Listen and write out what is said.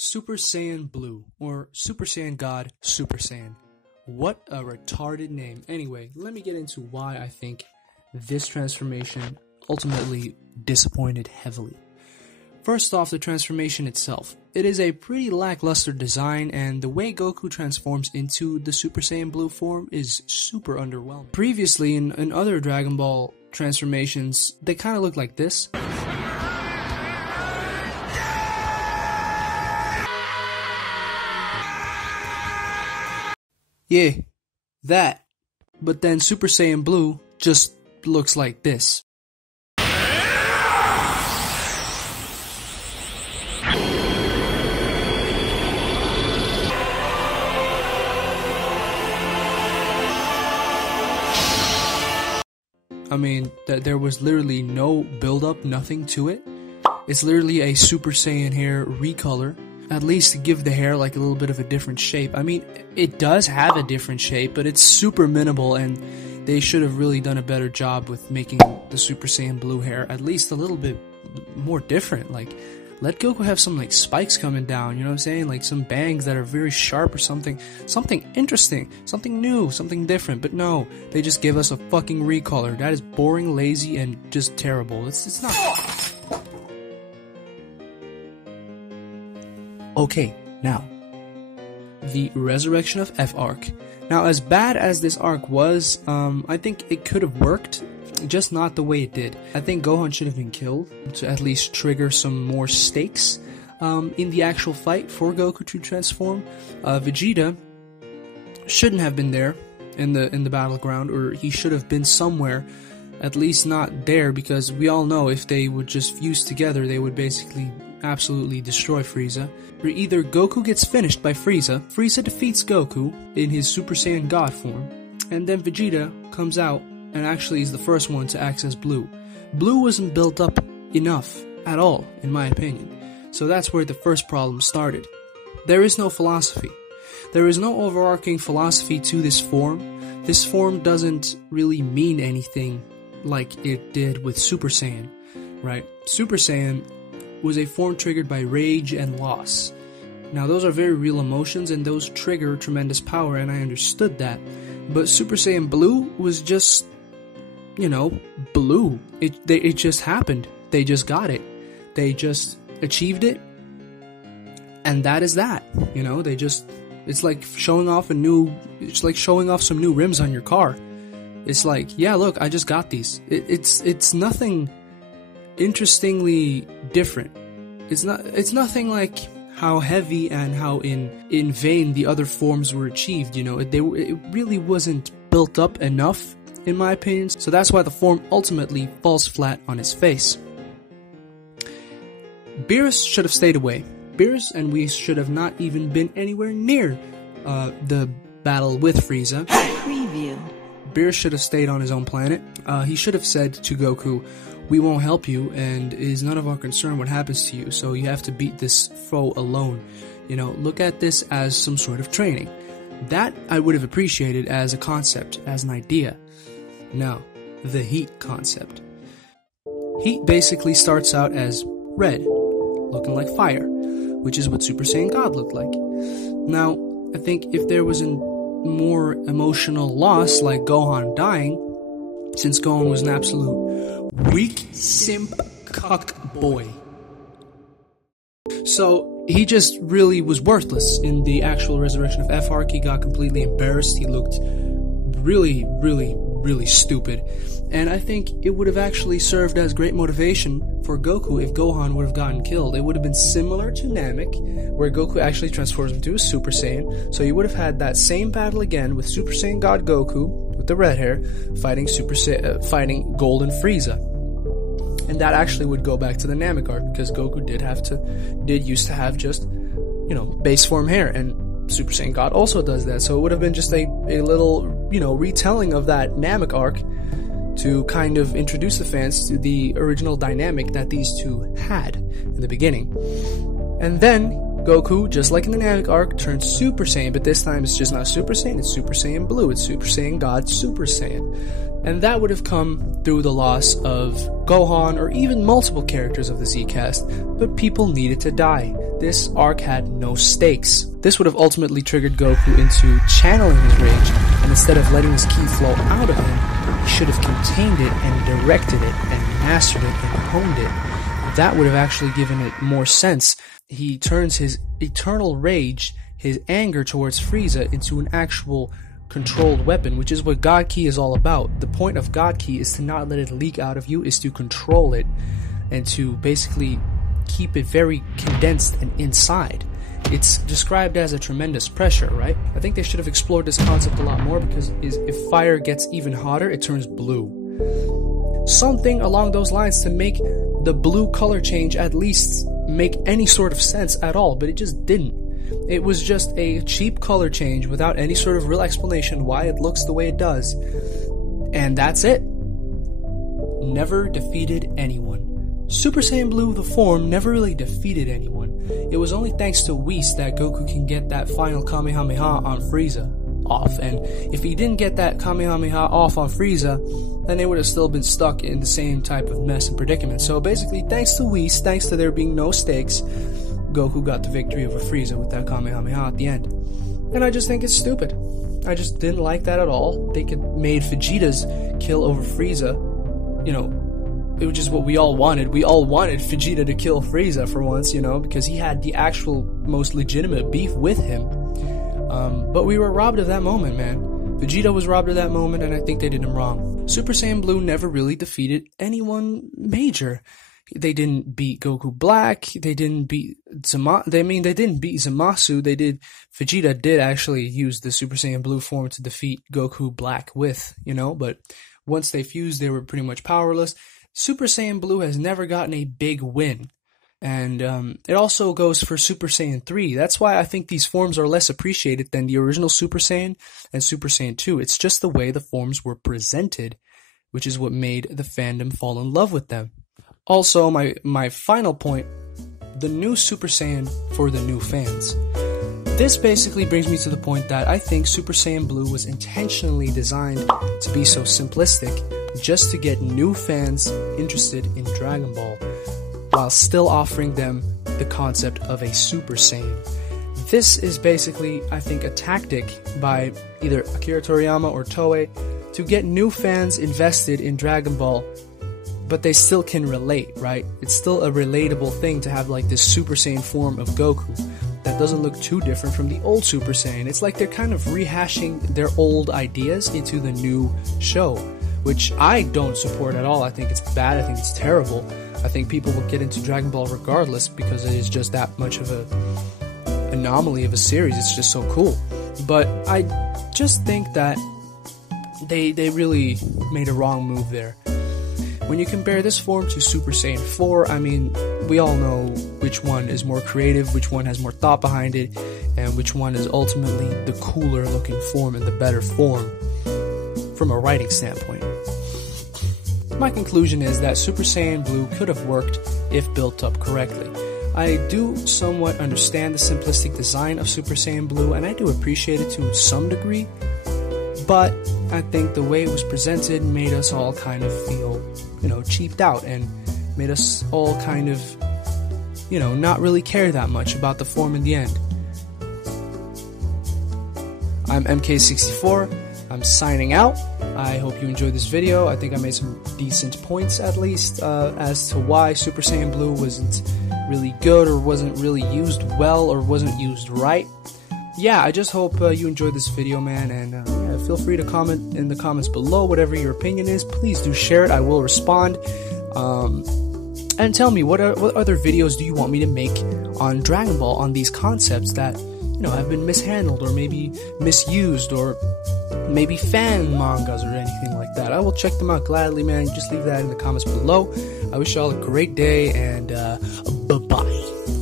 Super Saiyan Blue, or Super Saiyan God Super Saiyan. What a retarded name. Anyway, let me get into why I think this transformation ultimately disappointed heavily. First off, the transformation itself. It is a pretty lackluster design, and the way Goku transforms into the Super Saiyan Blue form is super underwhelming. Previously, in other Dragon Ball transformations, they kind of look like this. Yeah, that. But then Super Saiyan Blue just looks like this. I mean, there was literally no build-up, nothing to it. It's literally a Super Saiyan hair recolor. At least to give the hair like a little bit of a different shape. I mean, it does have a different shape, but it's super minimal, and they should have really done a better job with making the Super Saiyan Blue hair at least a little bit more different. Like, let Goku have some like spikes coming down, you know what I'm saying? Like some bangs that are very sharp or something. Something interesting, something new, something different. But no, they just give us a fucking recolor. That is boring, lazy, and just terrible. It's not... Okay, now, the Resurrection of F arc. Now, as bad as this arc was, I think it could have worked, just not the way it did. I think Gohan should have been killed to at least trigger some more stakes in the actual fight for Goku to transform. Vegeta shouldn't have been there in the battleground, or he should have been somewhere, at least not there, because we all know if they would just fuse together, they would basically absolutely destroy Frieza. Or either Goku gets finished by Frieza, Frieza defeats Goku in his Super Saiyan God form, and then Vegeta comes out and actually is the first one to access Blue. Blue wasn't built up enough at all, in my opinion. So that's where the first problem started. There is no philosophy. There is no overarching philosophy to this form. This form doesn't really mean anything like it did with Super Saiyan, right? Super Saiyan was a form triggered by rage and loss. Now, those are very real emotions, and those trigger tremendous power, and I understood that. But Super Saiyan Blue was just, you know, blue. It just happened. They just got it. They just achieved it, and that is that. You know, they just... It's like showing off some new rims on your car. It's like, yeah, look, I just got these. It's nothing interestingly different. It's nothing like how heavy and how in vain the other forms were achieved, you know. It really wasn't built up enough, in my opinion, so that's why the form ultimately falls flat on its face. Beerus should have stayed away. Beerus and Whis should have not even been anywhere near the battle with Frieza. Preview. Beerus should have stayed on his own planet. He should have said to Goku, "We won't help you, and it is none of our concern what happens to you, so you have to beat this foe alone. You know, look at this as some sort of training." That I would have appreciated as a concept, as an idea. No, the heat concept. Heat basically starts out as red, looking like fire, which is what Super Saiyan God looked like. Now, I think if there was a more emotional loss, like Gohan dying, since Gohan was an absolute weak, simp, cuck boy. So, he just really was worthless in the actual Resurrection of F arc. He got completely embarrassed. He looked really, really, really stupid. And I think it would have actually served as great motivation for Goku if Gohan would have gotten killed. It would have been similar to Namek, where Goku actually transforms into a Super Saiyan. So you would have had that same battle again with Super Saiyan God Goku, with the red hair, fighting fighting Golden Frieza. And that actually would go back to the Namek arc, because Goku did used to have just, you know, base form hair, and Super Saiyan God also does that. So it would have been just a little, you know, retelling of that Namek arc to kind of introduce the fans to the original dynamic that these two had in the beginning. And then Goku, just like in the Namek arc, turns Super Saiyan, but this time it's just not Super Saiyan, it's Super Saiyan Blue, it's Super Saiyan God Super Saiyan. And that would have come through the loss of Gohan or even multiple characters of the Z-Cast, but people needed to die. This arc had no stakes. This would have ultimately triggered Goku into channeling his rage, and instead of letting his ki flow out of him, he should have contained it and directed it and mastered it and honed it. That would have actually given it more sense. He turns his eternal rage, his anger towards Frieza, into an actual controlled weapon, which is what God Ki is all about. The point of God Ki is to not let it leak out of you, is to control it and to basically keep it very condensed and inside. It's described as a tremendous pressure, right? I think they should have explored this concept a lot more, because if fire gets even hotter, it turns blue. Something along those lines to make the blue color change at least make any sort of sense at all, but it just didn't. It was just a cheap color change without any sort of real explanation why it looks the way it does. And that's it. Never defeated anyone. Super Saiyan Blue, the form, never really defeated anyone. It was only thanks to Whis that Goku can get that final Kamehameha on Frieza off. And if he didn't get that Kamehameha off on Frieza, then they would have still been stuck in the same type of mess and predicament. So basically, thanks to Whis, thanks to there being no stakes, Goku got the victory over Frieza with that Kamehameha at the end. And I just think it's stupid. I just didn't like that at all. They could made Vegeta's kill over Frieza, you know, it was just what we all wanted. We all wanted Vegeta to kill Frieza for once, you know, because he had the actual most legitimate beef with him. But we were robbed of that moment, man. Vegeta was robbed of that moment, and I think they did him wrong. Super Saiyan Blue never really defeated anyone major. They didn't beat Goku Black. They didn't beat they didn't beat Zamasu. Vegeta did actually use the Super Saiyan Blue form to defeat Goku Black with, you know, but once they fused, they were pretty much powerless. Super Saiyan Blue has never gotten a big win. And it also goes for Super Saiyan 3. That's why I think these forms are less appreciated than the original Super Saiyan and Super Saiyan 2. It's just the way the forms were presented, which is what made the fandom fall in love with them. Also, my final point, the new Super Saiyan for the new fans. This basically brings me to the point that I think Super Saiyan Blue was intentionally designed to be so simplistic, just to get new fans interested in Dragon Ball, while still offering them the concept of a Super Saiyan. This is basically, I think, a tactic by either Akira Toriyama or Toei to get new fans invested in Dragon Ball, but they still can relate, right? It's still a relatable thing to have like this Super Saiyan form of Goku that doesn't look too different from the old Super Saiyan. It's like they're kind of rehashing their old ideas into the new show, which I don't support at all. I think it's bad, I think it's terrible. I think people will get into Dragon Ball regardless because it is just that much of a anomaly of a series. It's just so cool. But I just think that they really made a wrong move there. When you compare this form to Super Saiyan 4, I mean, we all know which one is more creative, which one has more thought behind it, and which one is ultimately the cooler looking form and the better form from a writing standpoint. My conclusion is that Super Saiyan Blue could have worked if built up correctly. I do somewhat understand the simplistic design of Super Saiyan Blue, and I do appreciate it to some degree, but I think the way it was presented made us all kind of feel, you know, cheaped out, and made us all kind of, you know, not really care that much about the form in the end. I'm MK64, I'm signing out. I hope you enjoyed this video. I think I made some decent points, at least, as to why Super Saiyan Blue wasn't really good, or wasn't really used well, or wasn't used right. Yeah, I just hope you enjoyed this video, man, and yeah, feel free to comment in the comments below whatever your opinion is. Please do share it. I will respond. And tell me, what other videos do you want me to make on Dragon Ball, on these concepts that, you know, have been mishandled, or maybe misused, or maybe fan mangas or anything like that. I will check them out gladly, man. Just leave that in the comments below. I wish y'all a great day, and bye-bye.